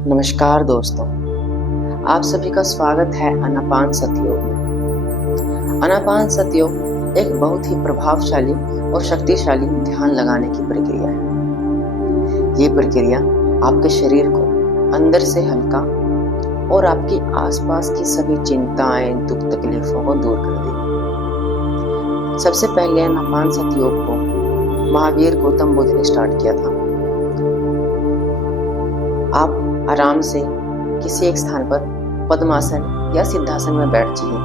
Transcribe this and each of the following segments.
नमस्कार दोस्तों, आप सभी का स्वागत है अनापान सतयोग में। अनापान सतयोग एक बहुत ही प्रभावशाली और शक्तिशाली ध्यान लगाने की प्रक्रिया है। ये प्रक्रिया आपके शरीर को अंदर से हल्का और आपकी आसपास की सभी चिंताएं, दुख तकलीफों को दूर कर देगी। सबसे पहले अनापान सतयोग को महावीर गौतम बुद्ध ने स्टार्ट किया था। आप आराम से किसी एक स्थान पर पद्मासन या सिद्धासन में बैठ जाइए।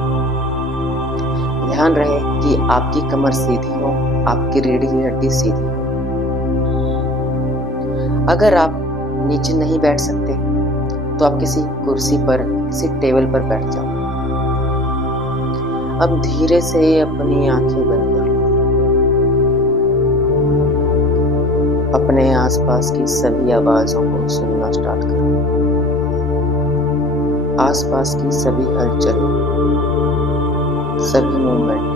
ध्यान रहे कि आपकी कमर सीधी हो, आपकी रीढ़ की हड्डी सीधी हो। अगर आप नीचे नहीं बैठ सकते तो आप किसी कुर्सी पर, किसी टेबल पर बैठ जाओ। अब धीरे से अपनी आंखें बंद करो। अपने आसपास की सभी आवाजों को सुनना स्टार्ट करो। आसपास की सभी हलचल, सभी मूवमेंट,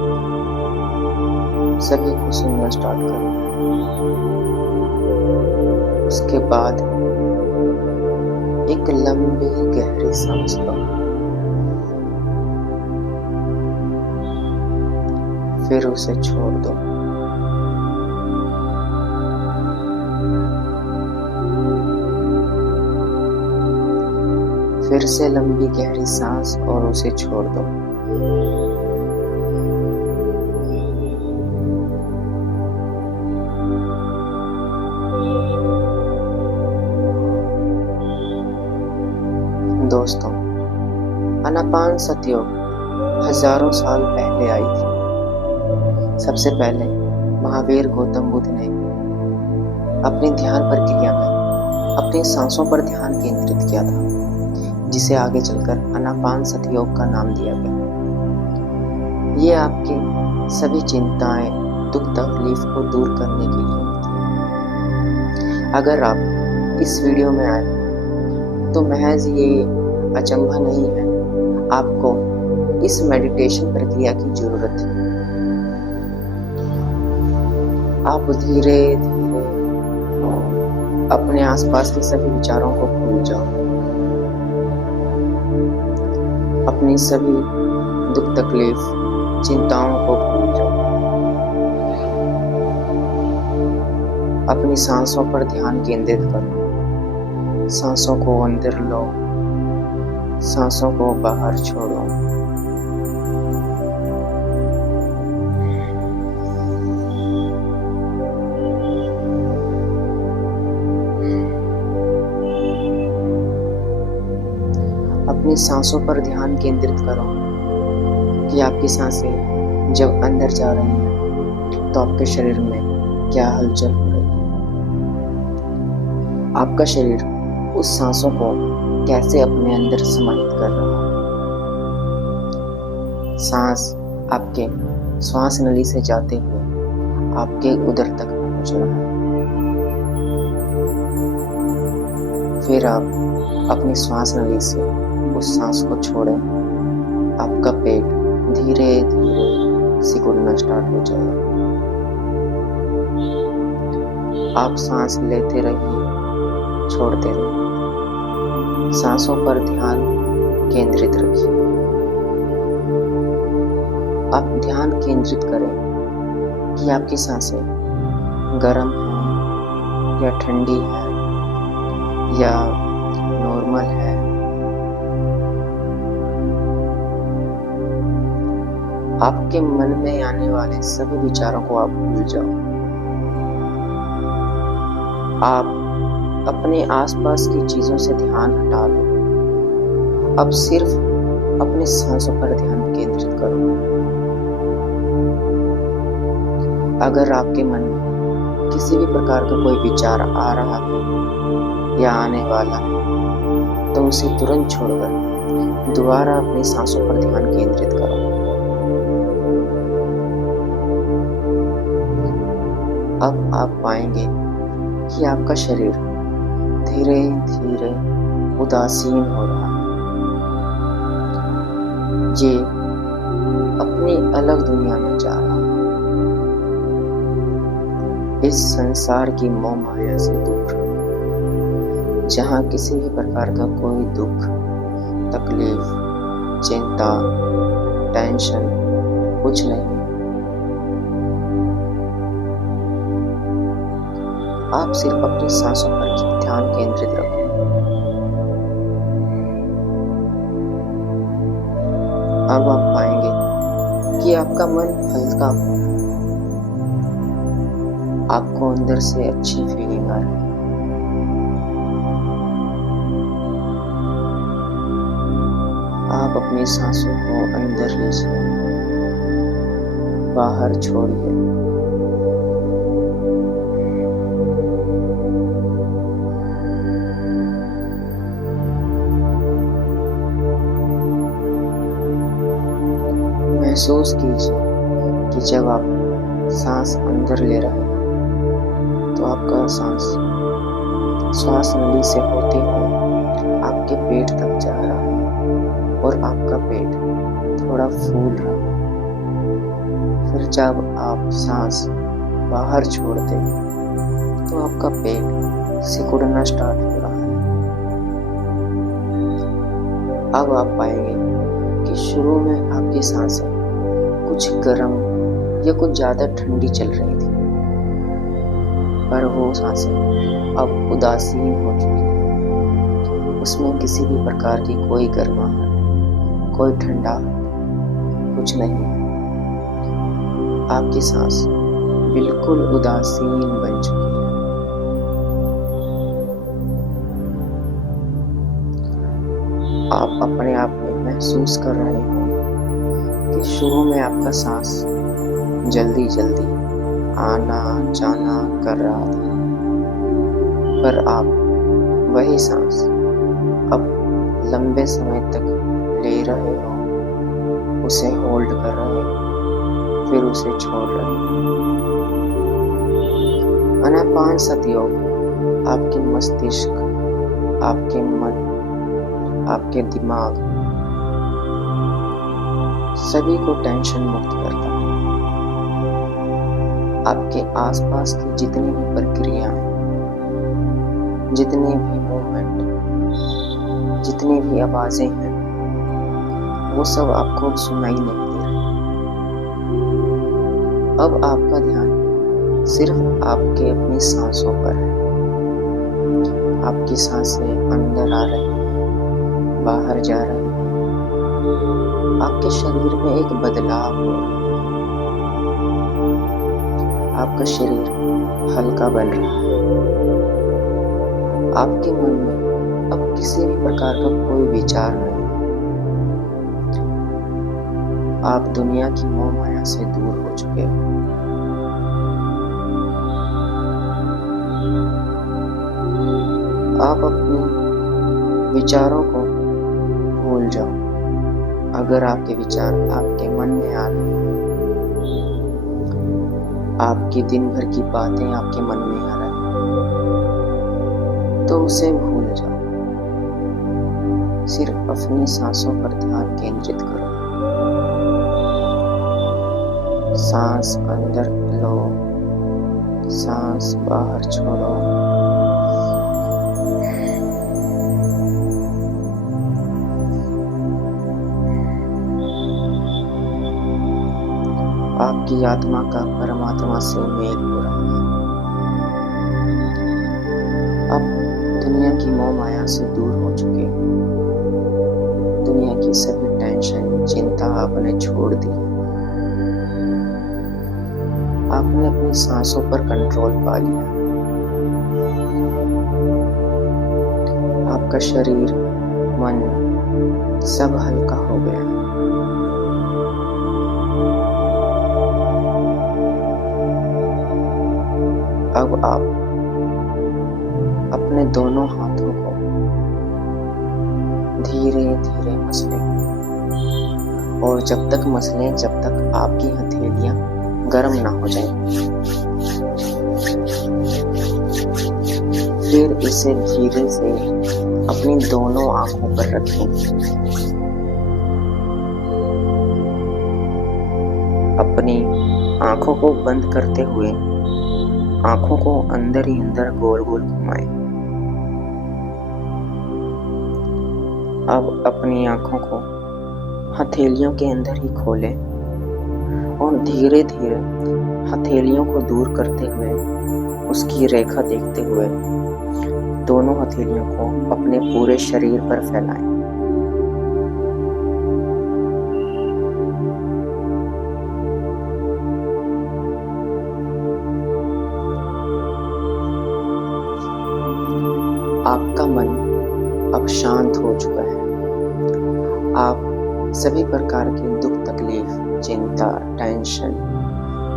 सभी को सुनना स्टार्ट करो। उसके बाद एक लंबी गहरी सांस लो, फिर उसे छोड़ दो। फिर से लंबी गहरी सांस और उसे छोड़ दो। दोस्तों, अनापान सतयोग हजारों साल पहले आई थी। सबसे पहले महावीर गौतम बुद्ध ने अपनी ध्यान प्रक्रिया में अपनी सांसों पर ध्यान केंद्रित किया था, जिसे आगे चलकर अनापान सतयोग का नाम दिया गया। ये आपके सभी चिंताएं, दुख तकलीफ को दूर करने के लिए होती है। अगर आप इस वीडियो में आए तो महज ये अचंभा नहीं है, आपको इस मेडिटेशन प्रक्रिया की जरूरत है। आप धीरे धीरे अपने आसपास के सभी विचारों को भूल जाओ। अपनी सभी दुख तकलीफ, चिंताओं को भूल जाओ। अपनी सांसों पर ध्यान केंद्रित करो। सांसों को अंदर लो, सांसों को बाहर छोड़ो। अपनी सांसों पर ध्यान केंद्रित करो कि आपकी सांसें जब अंदर जा रही हैं तो आपके शरीर में क्या हलचल हो रही है। आपका शरीर उस सांसों को कैसे अपने अंदर समाहित कर रहा है। सांस आपके श्वास नली से जाते हुए आपके उदर तक पहुंच रहा है। फिर आप अपनी श्वास नली से उस सांस को छोड़ें। आपका पेट धीरे धीरे सिकुड़ना स्टार्ट हो जाएगा। आप सांस लेते रहिए, छोड़ते रहिए। सांसों पर ध्यान केंद्रित रखिए। आप ध्यान केंद्रित करें कि आपकी सांसें गर्म है या ठंडी है या नॉर्मल है। आपके मन में आने वाले सभी विचारों को आप भूल जाओ। आप अपने आसपास की चीजों से ध्यान हटा लो। अब सिर्फ अपने सांसों पर ध्यान केंद्रित करो। अगर आपके मन में किसी भी प्रकार का कोई विचार आ रहा है या आने वाला है तो उसे तुरंत छोड़कर दोबारा अपनी सांसों पर ध्यान केंद्रित करो। अब आप पाएंगे कि आपका शरीर धीरे धीरे उदासीन हो रहा है। ये अपनी अलग दुनिया में जा रहा है, इस संसार की मोह माया से दूर। जहाँ किसी भी प्रकार का कोई दुख, तकलीफ, चिंता, टेंशन कुछ नहीं। आप सिर्फ अपनी सांसों पर ध्यान केंद्रित रखो। अब आप पाएंगे कि आपका मन हल्का हो रहा है, आपको अंदर से अच्छी फीलिंग आ रही है। आप अपनी सांसों को अंदर लीजिए, बाहर छोड़िए। महसूस कीजिए कि जब आप सांस अंदर ले रहे हैं तो आपका सांस श्वास नली से होते हुए आपके पेट तक जा रहा है और आपका पेट थोड़ा फूल रहा है। फिर जब आप सांस बाहर छोड़ते हैं तो आपका पेट सिकुड़ना स्टार्ट हो रहा है। अब आप पाएंगे कि शुरू में आपकी सांसें कुछ गर्म या कुछ ज़्यादा ठंडी चल रही थी, पर वो सांसें अब उदासीन हो चुकी हैं। उसमें किसी भी प्रकार की कोई गर्माहट, कोई ठंडा कुछ नहीं है। आपकी सांस बिल्कुल उदासीन बन चुकी है। आप अपने आप में महसूस कर रहे हैं कि शुरू में आपका सांस जल्दी जल्दी आना जाना कर रहा था, पर आप वही सांस अब लंबे समय तक ले रहे हो, उसे होल्ड कर रहे हो, फिर उसे छोड़ रहे हो। आनापान सतयोग आपके मस्तिष्क, आपके मन, आपके दिमाग सभी को टेंशन मुक्त करता है। आपके आसपास की जितनी भी प्रक्रियाएं, जितने भी मूवमेंट, जितनी भी आवाजें हैं, वो सब आपको सुनाई नहीं दे रही। अब आपका ध्यान सिर्फ आपके अपनी सांसों पर है। आपकी सांसें अंदर आ रही हैं, बाहर जा रही हैं। आपके शरीर में एक बदलाव हो रहा है। आपका शरीर हल्का बन रहा है। आपके मन में अब किसी भी प्रकार का कोई विचार नहीं। आप दुनिया की मोह माया से दूर हो चुके हो। आप अपने विचारों को भूल जाओ। अगर आपके विचार आपके मन में आ रहे हैं, आपकी दिन भर की बातें आपके मन में आ रही हैं, तो उसे भूल जाओ। सिर्फ अपनी सांसों पर ध्यान केंद्रित करो। सांस अंदर लो, सांस बाहर छोड़ो। आपकी आत्मा का परमात्मा से मेल हो रहा है। अब दुनिया की मोह माया से दूर हो चुके हो। दुनिया की सभी टेंशन, चिंता आपने छोड़ दी। आपने अपनी सांसों पर कंट्रोल पा लिया। आपका शरीर, मन सब हल्का हो गया। अब आप अपने दोनों हाथों को धीरे धीरे मसलें, और जब तक मसलें जब तक आपकी हथेलियां गर्म ना हो जाएं। फिर इसे धीरे से अपनी दोनों आंखों पर रखें। अपनी आंखों को बंद करते हुए आंखों को अंदर ही अंदर गोल गोल घुमाएं। अब अपनी आंखों को हथेलियों के अंदर ही खोलें और धीरे धीरे हथेलियों को दूर करते हुए उसकी रेखा देखते हुए दोनों हथेलियों को अपने पूरे शरीर पर फैलाएं। आपका मन अब शांत हो चुका है। आप सभी प्रकार के दुख, तकलीफ, चिंता, टेंशन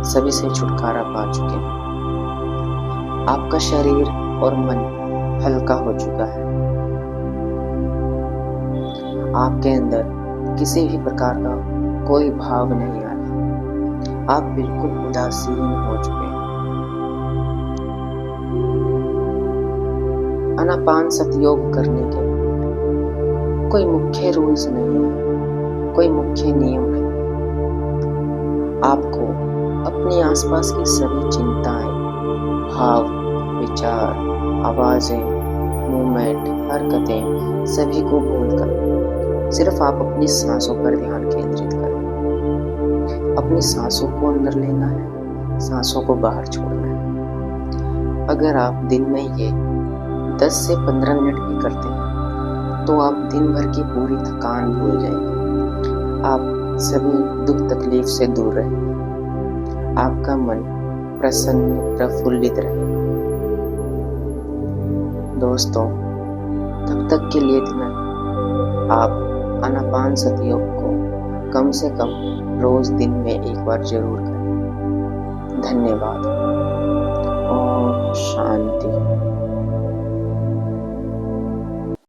सभी से छुटकारा पा चुके हैं। आपका शरीर और मन हल्का हो चुका है। आपके अंदर किसी भी प्रकार का कोई भाव नहीं आ रहा। आप बिल्कुल उदासीन हो चुके हैं। आनापान सतयोग करने के कोई मुख्य रूल्स नहीं है, कोई मुख्य नियम नहीं। आपको अपने आसपास की सभी चिंताएं, भाव, विचार, आवाजें, मूवमेंट, हरकतें सभी को भूलकर सिर्फ आप अपनी सांसों पर ध्यान केंद्रित करें। अपनी सांसों को अंदर लेना है, सांसों को बाहर छोड़ना है। अगर आप दिन में ये 10 से 15 मिनट भी करते हैं तो आप दिन भर की पूरी थकान भूल जाएंगे। आप सभी दुख तकलीफ से दूर रहेंगे। आपका मन प्रसन्न, प्रफुल्लित रहेगा। दोस्तों, तब तक के लिए इतना ही। आप आनापान सतयोग को कम से कम रोज दिन में एक बार जरूर करें। धन्यवाद। ओम शांति।